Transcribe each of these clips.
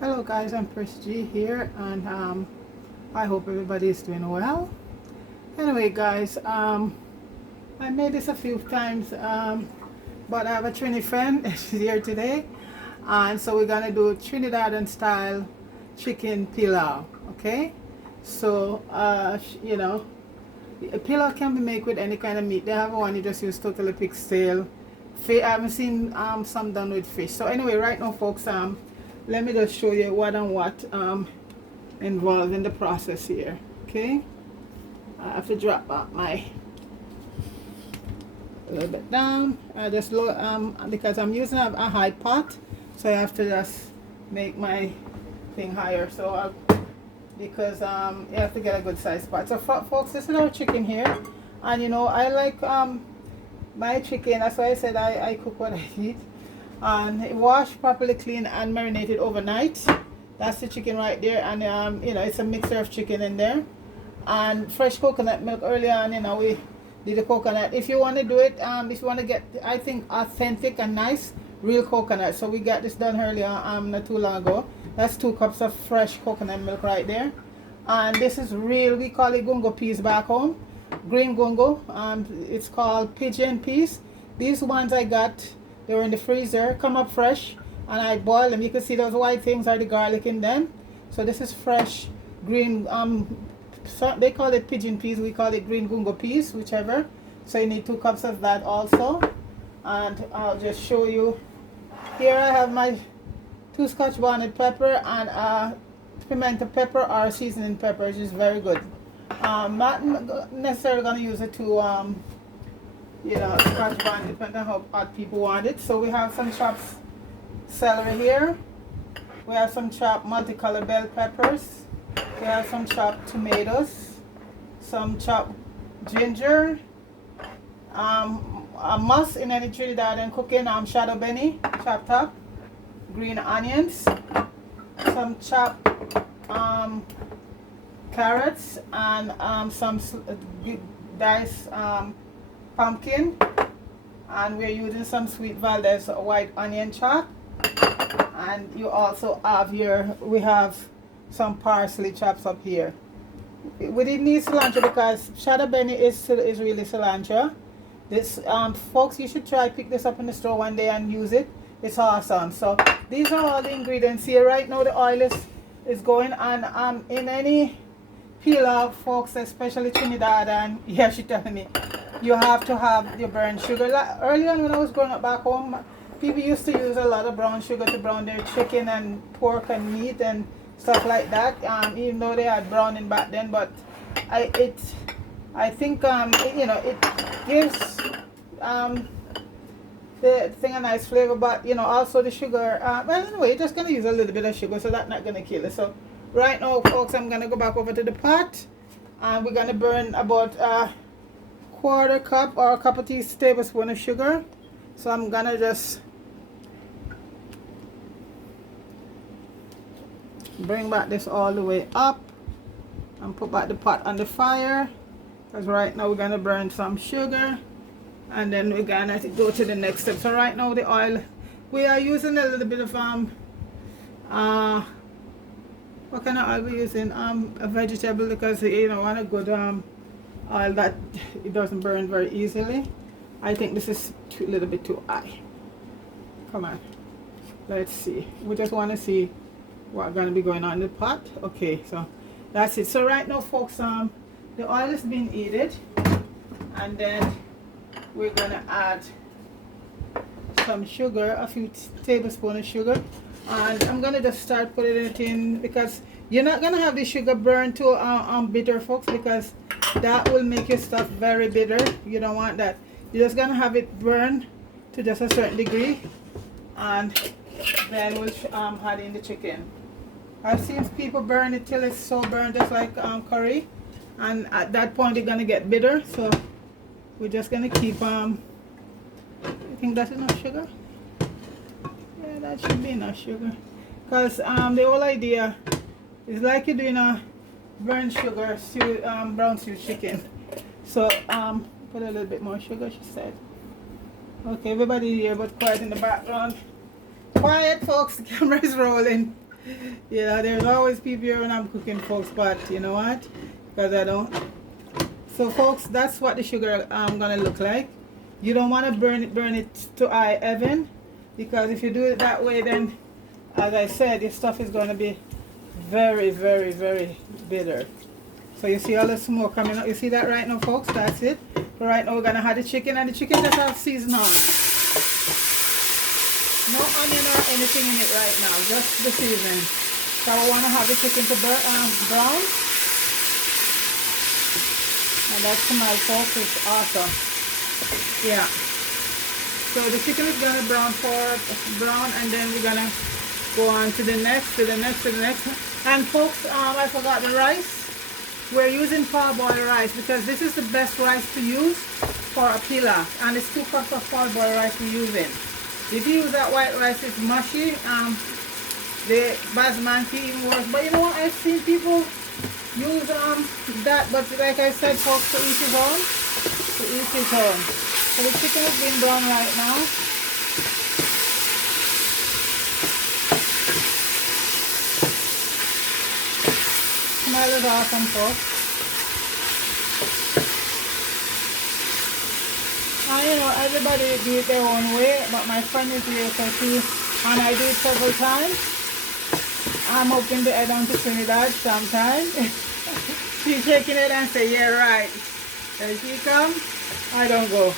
Hello guys, I'm Chris G here, and I hope everybody is doing well. Anyway guys, I made this a few times, but I have a Trini friend. She's here today, and so we're gonna do Trinidadian style chicken pilau. Okay, so pilau can be made with any kind of meat. They have one you just use totally pig-style. I haven't seen some done with fish. So anyway, right now folks, let me just show you what and what involved in the process here. Okay, I have to drop back my a little bit down. I just low because I'm using a high pot, so I have to just make my thing higher. So because you have to get a good size pot. So folks, this is our chicken here, and I like my chicken. That's why I said I cook what I eat. And wash properly, clean, and marinated overnight. That's the chicken right there. And it's a mixture of chicken in there and fresh coconut milk. Earlier on, we did the coconut. If you want to do it, if you want to get, I think, authentic and nice real coconut, so we got this done earlier, not too long ago. That's 2 cups of fresh coconut milk right there. And this is real, we call it gungo peas back home, green gungo. It's called pigeon peas. These ones I got, they were in the freezer, come up fresh, and I boiled them. You can see those white things are the garlic in them. So this is fresh green, so they call it pigeon peas, we call it green gungo peas, whichever. So you need 2 cups of that also. And I'll just show you. Here I have my 2 scotch bonnet pepper and pimento pepper or seasoning pepper, which is very good. Not necessarily going to use it to scotch bonnet, depending on how hot people want it. So we have some chopped celery here. We have some chopped multicolored bell peppers. We have some chopped tomatoes, some chopped ginger, a must in any Trinidadian cooking, shadow benny, chopped up, green onions, some chopped carrots, and some diced pumpkin, and we're using some sweet Valdez white onion chop. And you also have here, we have some parsley chops up here. We didn't need cilantro because shadow benny is really cilantro. This folks, you should try pick this up in the store one day and use it. It's awesome. So these are all the ingredients here. Right now the oil is going, and in any pilau, folks, especially Trinidad, and yeah, she's telling me you have to have your brown sugar. Like earlier on when I was growing up back home, people used to use a lot of brown sugar to brown their chicken and pork and meat and stuff like that, even though they had browning back then. But I think it gives the thing a nice flavor, but also the sugar, well, anyway, you're just gonna use a little bit of sugar, so that's not gonna kill it. So right now folks, I'm gonna go back over to the pot, and we're gonna burn about a 1/4 cup or a cup of tablespoon of sugar. So I'm gonna just bring back this all the way up and put back the pot on the fire, because right now we're gonna burn some sugar, and then we're gonna go to the next step. So right now the oil, we are using a little bit of what kind of oil we using? A vegetable, because want a good oil that it doesn't burn very easily. I think this is a little bit too high. Come on, let's see. We just want to see what's going to be going on in the pot. Okay, so that's it. So right now folks, the oil is being heated, and then we're going to add some sugar, a few tablespoons of sugar, and I'm going to just start putting it in, because you're not going to have the sugar burn too bitter, folks, because that will make your stuff very bitter. You don't want that. You're just going to have it burn to just a certain degree, and then we'll add in the chicken. I've seen people burn it till it's so burned, just like curry, and at that point it's going to get bitter. So we're just going to keep I think that's enough sugar. Yeah, that should be enough sugar, because the whole idea is like you're doing a burnt sugar stew, brown stew chicken. So put a little bit more sugar, she said. Okay, everybody here but quiet in the background. Quiet folks, the camera is rolling. You know, there's always people here when I'm cooking, folks, but you know what? Because I don't. So, folks, that's what the sugar gonna look like. You don't want to burn it to high heaven, because if you do it that way, then, as I said, your stuff is going to be very, very, very bitter. So you see all the smoke coming out. You see that right now, folks? That's it. So right now we're gonna have the chicken, and the chicken just have season on. No onion or anything in it right now, just the seasoning. So we want to have the chicken to brown, and that smell, folks, is awesome. Yeah. So the chicken is gonna brown, and then we're gonna go on to the next, to the next. And folks, I forgot the rice. We're using parboiled rice because this is the best rice to use for a pilau, and it's 2 cups of parboiled rice we're using. If you use that white rice, it's mushy. The basmati even worse. But you know what? I've seen people use that, but like I said, folks, to each his own. To each his own. So the chicken is being brown right now. Smell is awesome, folks. And you know, everybody do it their own way, but my friend is here, so and I do it several times. I'm hoping to head on to Trinidad sometime. She's shaking it and say, yeah, right. When she come, I don't go.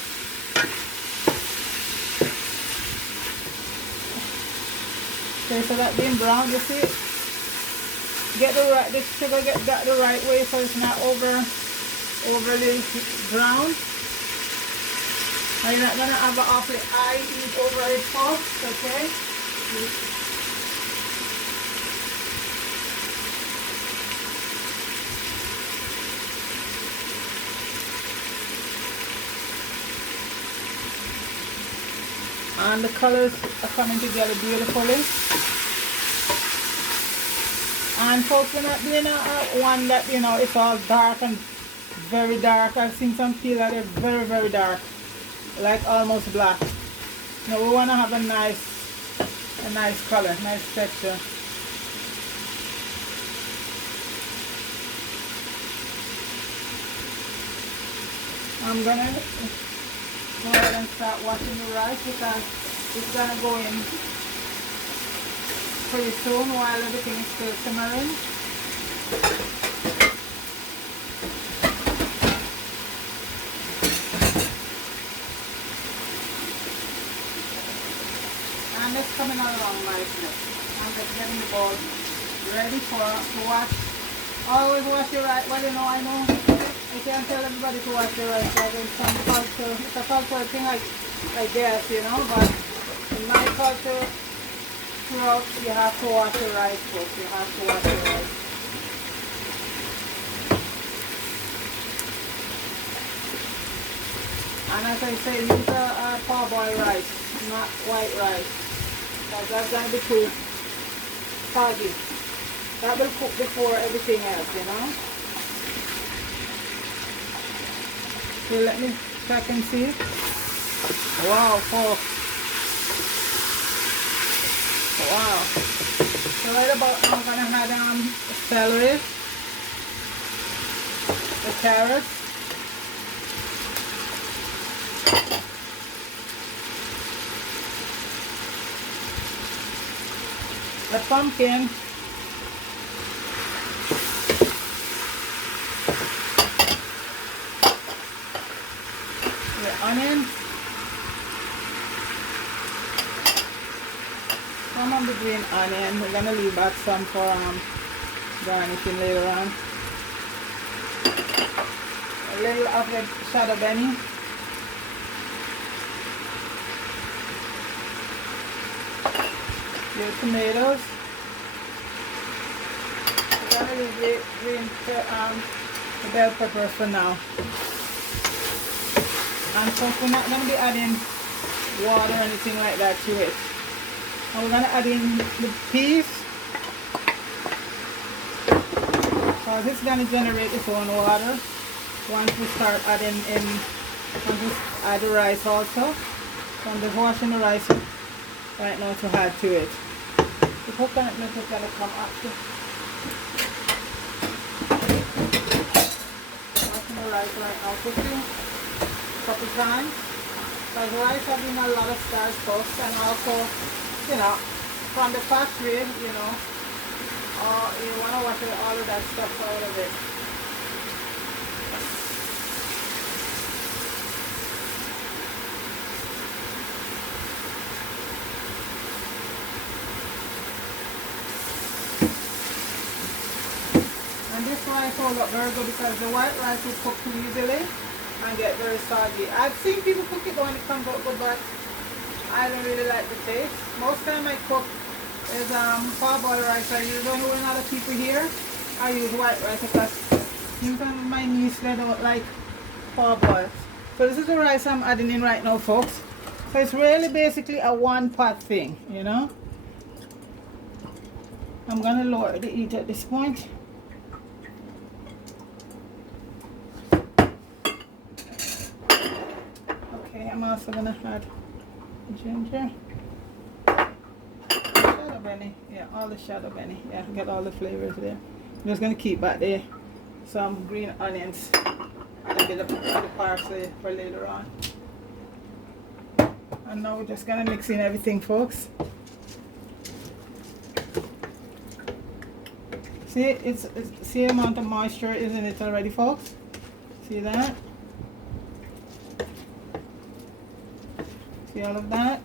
Okay, so that being brown, you see, get the sugar got the right way, so it's not overly brown. Now you're not gonna have an awfully high heat over it, folks, okay? And the colors are coming together beautifully. And folks, we're not doing one that, you know, it's all dark and very dark. I've seen some peel that are very, very dark, like almost black. No, we want to have a nice color, nice texture. I'm gonna go ahead and start washing the rice because it's gonna go in pretty soon while everything is still simmering. And it's coming along nicely. I'm just getting the bowl ready to wash. Always wash your rice. Well, you know, I know I can't tell everybody to wash your rice, but in some culture, it's a cultural thing, I guess, you know, but in my culture, throughout, you have to wash your rice, folks. You have to wash your rice. And as I say, use a parboiled rice, not white rice. That's going to be too soggy. That will cook before everything else, you know. Okay, let me check and see. Wow, folks. Wow. So right about now I'm gonna add the celery, the carrots, the pumpkin, the onions, some of the green onion. We're gonna leave back some for garnishing later on. A little of the shadow benny. Your tomatoes. We're gonna leave the bell peppers for now. And so we're not gonna be adding water or anything like that to it. And we're gonna add in the peas. So this is gonna generate its own water once we start adding in. Once we add the rice also. So I'm just washing the rice right now to add to it. The coconut milk is gonna come after. Washing the rice right now quickly, a couple times. Because rice have been a lot of starch folks, and also, you know, from the factory, you know, you wanna wash all of that stuff out of it. And this rice hold up very good because the white rice will cook too easily and get very soggy. I've seen people cook it when it comes out good, but I don't really like the taste. Most time I cook is parboiled rice. I use only when other people here. I use white rice because even my niece, they don't like parboiled. So this is the rice I'm adding in right now, folks. So it's really basically a one pot thing, you know. I'm gonna lower the heat at this point. I'm also gonna add ginger, shadow benny, yeah, all the shadow benny, yeah, get all the flavors there. I'm just gonna keep back there some green onions and a bit of the parsley for later on. And now we're just gonna mix in everything, folks. See, it's see the amount of moisture is in it already, folks. See that? See all of that?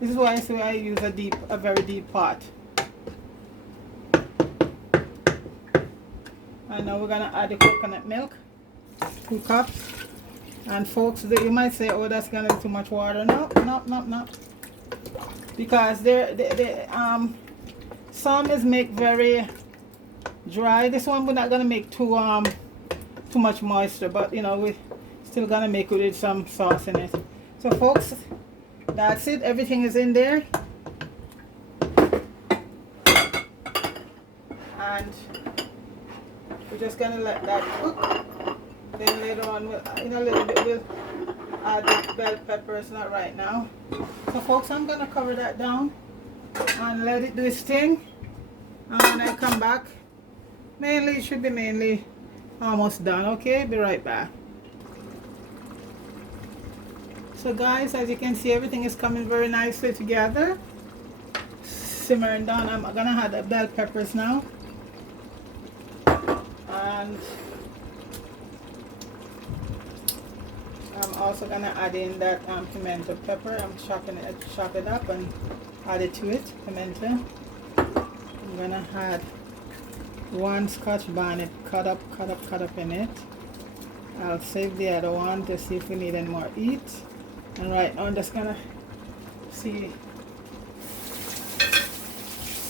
This is why I say I use a very deep pot. And now we're gonna add the coconut milk, 2 cups. And folks, you might say, oh, that's gonna be too much water. No, no, no, no. Because some is make very dry. This one we're not gonna make too much moisture, but you know we're still gonna make it with some sauce in it. So folks, that's it. Everything is in there, and we're just gonna let that cook. Then later on, in a little bit, we'll add the bell peppers. Not right now. So folks, I'm gonna cover that down and let it do its thing. And when I come back, it should be mainly almost done. Okay, be right back. So guys, as you can see, everything is coming very nicely together, simmering down. I'm gonna add the bell peppers now, and I'm also gonna add in that pimento pepper. I'm chop it up and add it to it. Pimento. I'm gonna add 1 Scotch bonnet cut up in it. I'll save the other one to see if we need any more heat. And right now I'm just gonna see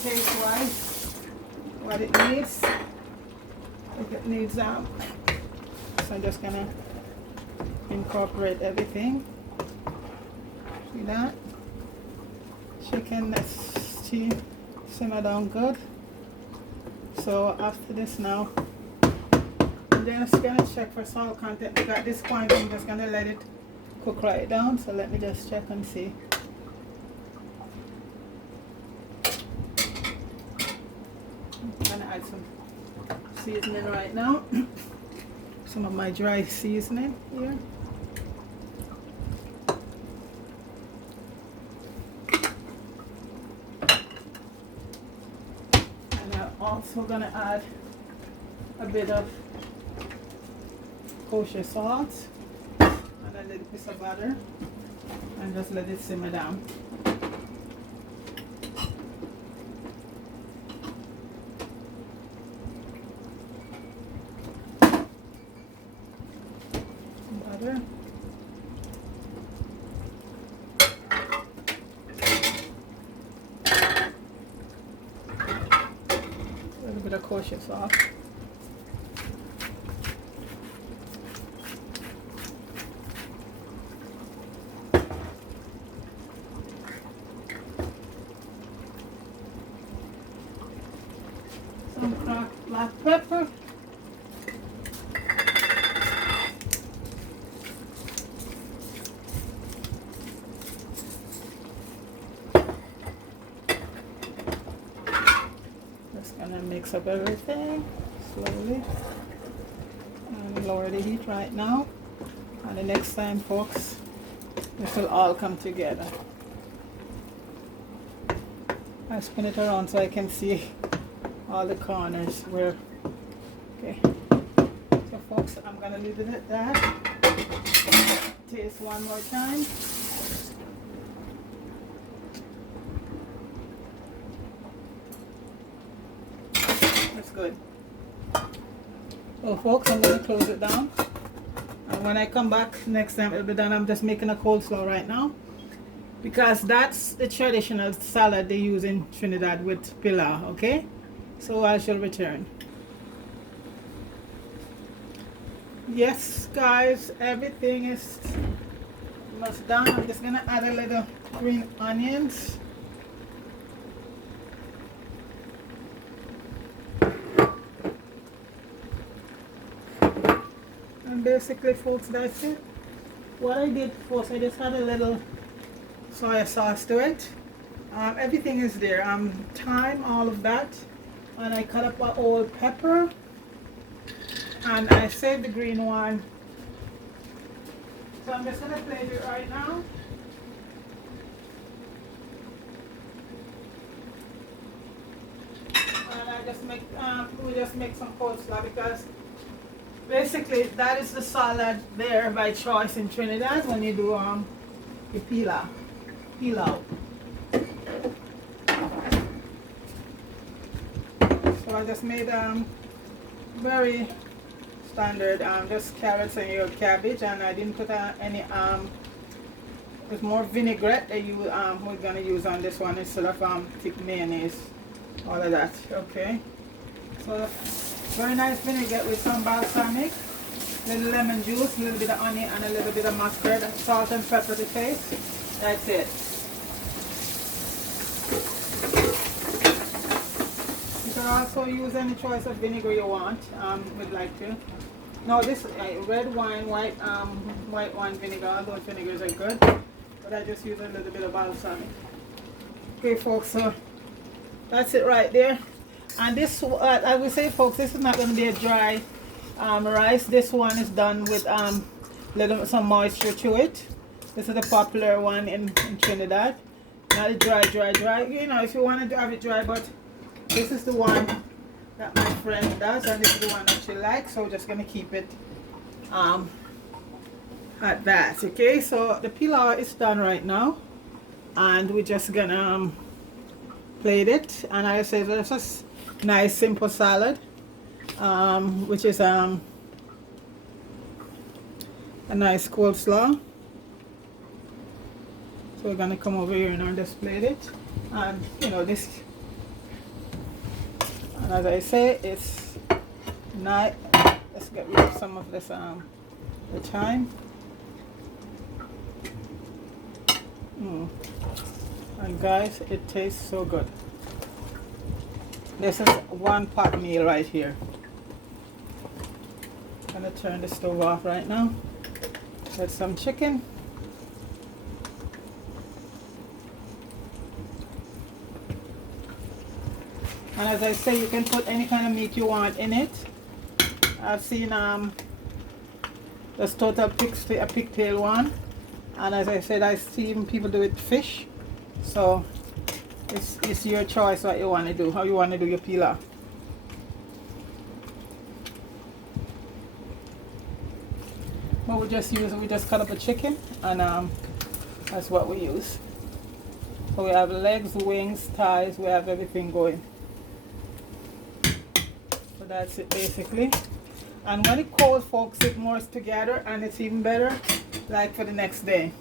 taste wise what it needs. If it needs so I'm just gonna incorporate everything. See that? Chicken that's simmer down good. So after this now, I'm just gonna check for salt content. Because at this point I'm just gonna let it cook right down. So let me just check and see. I'm gonna add some seasoning right now. Some of my dry seasoning here. And I'm also gonna add a bit of kosher salt and a little piece of butter and just let it simmer down. Butter. A little bit of kosher salt. Some cracked black pepper. Gonna mix up everything slowly and lower the heat right now. And the next time, folks, this will all come together. I spin it around so I can see all the corners where. Okay. So, folks, I'm gonna leave it at that. Taste one more time. That's good. So, folks, I'm gonna close it down. And when I come back next time, it'll be done. I'm just making a coleslaw right now, because that's the traditional salad they use in Trinidad with pilau, okay? So I shall return. Yes, guys, everything is almost done. I'm just gonna add a little green onions. And basically, folks, that's it. What I did, folks, I just had a little soy sauce to it. Everything is there. Thyme, all of that. And I cut up an old pepper. And I saved the green one. So I'm just going to plate it right now. And I just make, we just make some coleslaw, because basically that is the salad there by choice in Trinidad when you do the pilau. So I just made very standard just carrots and your cabbage, and I didn't put any there's more vinaigrette that you we're gonna use on this one instead of thick mayonnaise, all of that. Okay, so very nice vinaigrette with some balsamic, little lemon juice, a little bit of onion, and a little bit of mustard, salt and pepper to taste. That's it. You can also use any choice of vinegar you want, would like to. No, this red wine, white wine vinegar, all those vinegars are good, but I just use a little bit of balsamic. Okay, folks, so that's it right there. And this, I would say, folks, this is not going to be a dry rice. This one is done with some moisture to it. This is the popular one in Trinidad. Not a dry. You know, if you want to have it dry, but this is the one that my friend does, and this is the one that she likes. So we're just going to keep it at that. Okay, so the pilau is done right now, and we're just going to plate it. And I say it's just nice simple salad, which is a nice coleslaw. So we're gonna come over here and just plate it, and you know this, and as I say, it's nice. Let's get rid of some of this the thyme. And guys, it tastes so good. This is one pot meal right here. I'm gonna turn the stove off right now. Get some chicken. And as I say, you can put any kind of meat you want in it. I've seen this total pigtail one, and as I said, I see even people do it fish. So it's your choice what you want to do, how you want to do your pilau. But we just cut up a chicken, and that's what we use. So we have legs, wings, thighs, we have everything going. So that's it basically. And when it cold, folks, it moves together, and it's even better like for the next day.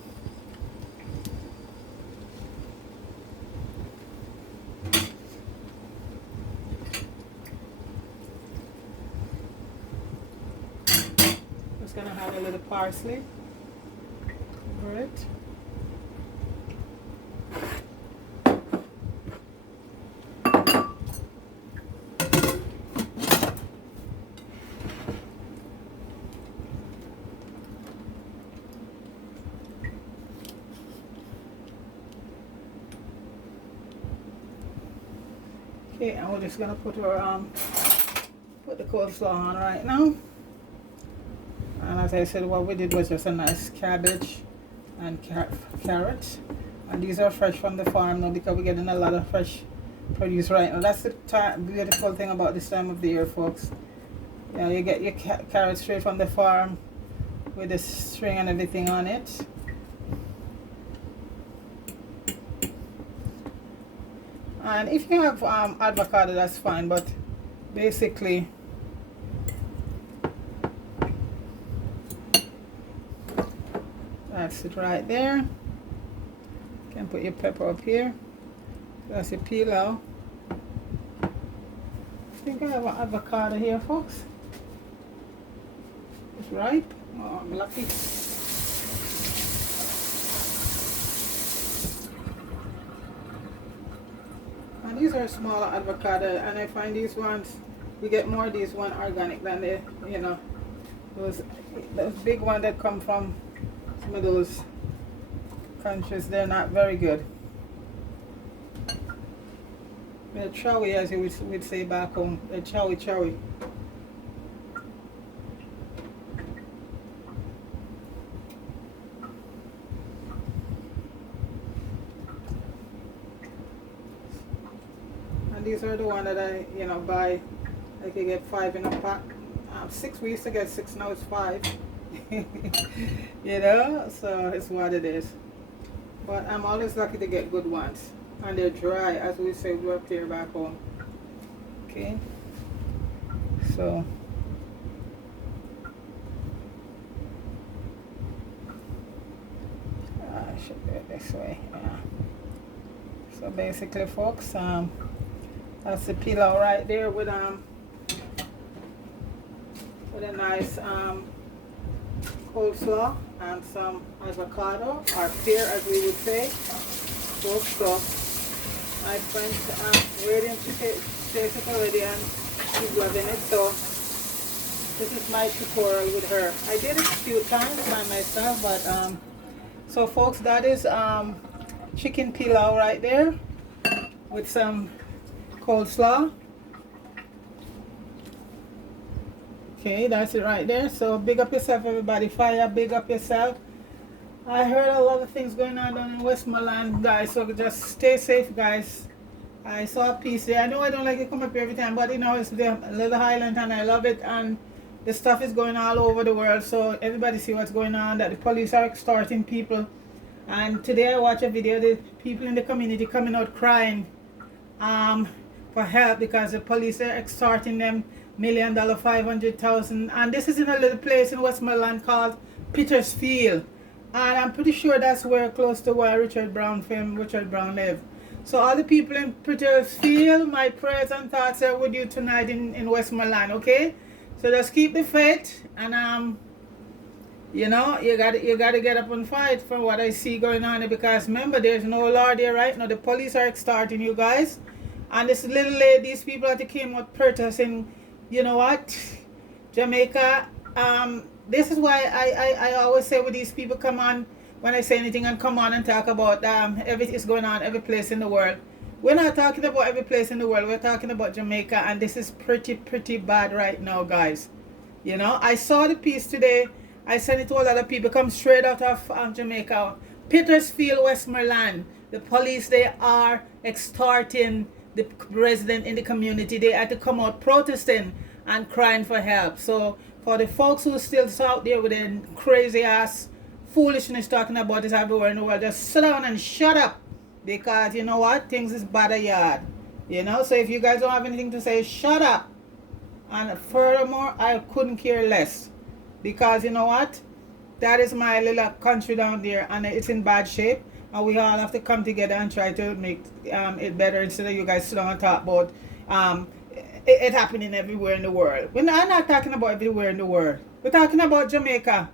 Just gonna have a little parsley over it. Okay, and we're just gonna put our put the coleslaw on right now. And as I said, what we did was just a nice cabbage and carrot. And these are fresh from the farm now because we're getting a lot of fresh produce right now. That's the beautiful thing about this time of the year, folks. Yeah, you get your carrots straight from the farm with the string and everything on it. And if you have avocado, that's fine, but basically that's it right there. You can put your pepper up here. That's your pilau. I think I have an avocado here, folks. It's ripe. Oh, I'm lucky. And these are smaller avocado, and I find these ones, you get more of these one organic than the, you know, those big ones that come from some of those countries. They're not very good. They're chowy, as you would say back home. They're chowy. And these are the one that I, you know, buy. I could get 5 in a pack. 6 we used to get 6, now it's 5. You know, so it's what it is. But I'm always lucky to get good ones. And they're dry, as we say we're up here back home. Okay. So I should do it this way. Yeah. So basically, folks, that's the pilau right there with a nice coleslaw and some avocado or pear, as we would say. So my friends waiting to taste it already, and she's loving it. So this is my tutorial with her. I did it a few times by myself, but so folks, that is chicken pilau right there with some coleslaw. Okay, that's it right there. So big up yourself, everybody. Fire, big up yourself. I heard a lot of things going on down in Westmoreland, guys, so just stay safe, guys. I saw a piece there. I know I don't like to come up here every time, but you know, it's the little highland and I love it, and the stuff is going all over the world, so everybody see what's going on, that the police are extorting people. And today I watched a video, the people in the community coming out crying for help because the police are extorting them $1 million, 500,000, and this is in a little place in Westmoreland called Petersfield. And I'm pretty sure that's where, close to where Richard Brown lived. So all the people in Petersfield, my prayers and thoughts are with you tonight in Westmoreland, okay? So just keep the faith, and you know, you gotta get up and fight from what I see going on, because remember, there's no law there right now. The police are extorting you guys. And this little lady, these people that came out protesting, you know what, Jamaica, this is why I always say when these people come on, when I say anything and come on and talk about everything is going on every place in the world. We're not talking about every place in the world. We're talking about Jamaica, and this is pretty bad right now, guys. You know, I saw the piece today. I sent it to a lot of people. Come straight out of Jamaica. Petersfield, Westmoreland. The police, they are extorting the resident in the community. They had to come out protesting and crying for help. So for the folks who still out there with their crazy ass foolishness talking about this everywhere in the world, just sit down and shut up, because you know what, things is bad a yard, you know. So if you guys don't have anything to say, shut up. And furthermore, I couldn't care less, because you know what, that is my little country down there, and it's in bad shape, and we all have to come together and try to make it better, instead of you guys sit down and talk about it happening everywhere in the world. I'm not talking about everywhere in the world. We're talking about Jamaica.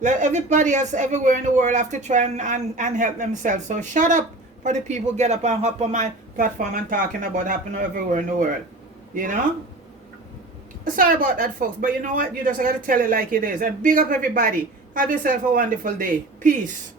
Let everybody else everywhere in the world have to try and help themselves. So shut up for the people get up and hop on my platform and talking about happening everywhere in the world. You know? Sorry about that, folks. But you know what? You just got to tell it like it is. And big up everybody. Have yourself a wonderful day. Peace.